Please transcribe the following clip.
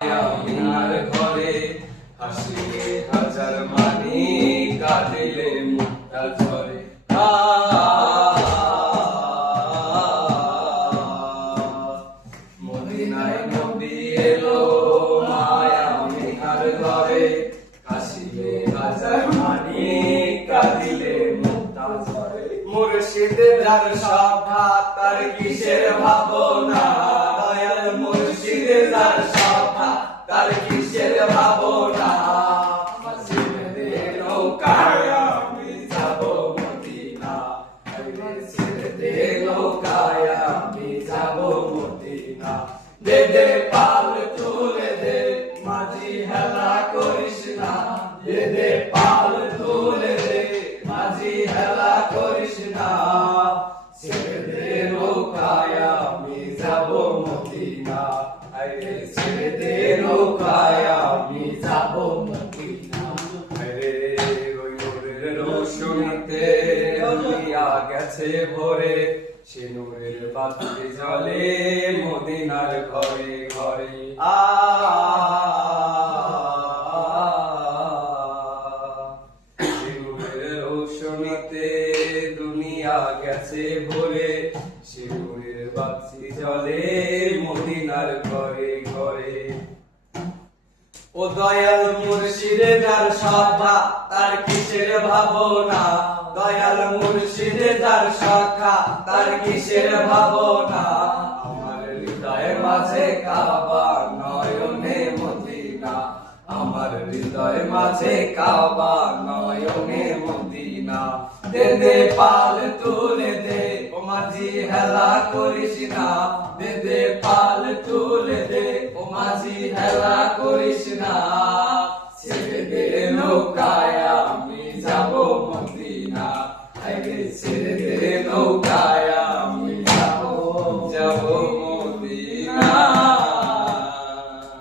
আপনার ঘরে হাসিলে হাজার মানি, কাঁদিলে মুক্তা ঝরে। মদিনায় নবী এলো মায়া মিনার ঘরে, হাসিলে হাজার মানি, কাঁদিলে মুক্তা ঝরে। মুর্শিদের যার সভা তার কিসের ভাবনা, দয়াল মুর্শিদের যার সভা তার কিসের ভাবনা। নৌকায় আমি যাব মদিনা, নৌকায় আমি যাব মদিনা। দে দে পাল তুলে দে মাঝি হেলা করিস না, দে দে পাল তুলে দে মাঝি হেলা করিস না। ছেড়ে দে নৌকায় আমি যাব মদিনা, ছেড়ে দে নৌকায় আমি যাব মদিনা। রোশনীতে দুনিয়া গেছে ভরে, সে নূরের বাতি জ্বলে মদিনার ঘরে ঘরে। রোশনীতে দুনিয়া গেছে ভরে, সে নূরের বাতি জ্বলে মদিনার ঘরে ঘরে। ও দয়াল মুর্শিদে যার সভা তার কিসের ভাবনা, দয়াল মুর্শিদে যার সখা তার কিসের ভাবনা। আমার হৃদয়ের মাঝে কাবা নয়নে মদিনা, আমার হৃদয়ের মাঝে কাবা নয়নে মদিনা। দে দে পাল তুলে দে ও মাঝি হেলা করিস না, দে দে পাল তুলে দে ও মাঝি হেলা করিস না। ছেড়ে দে নৌকায় আমি যাব মদিনা, ছেড়ে দে নৌকায়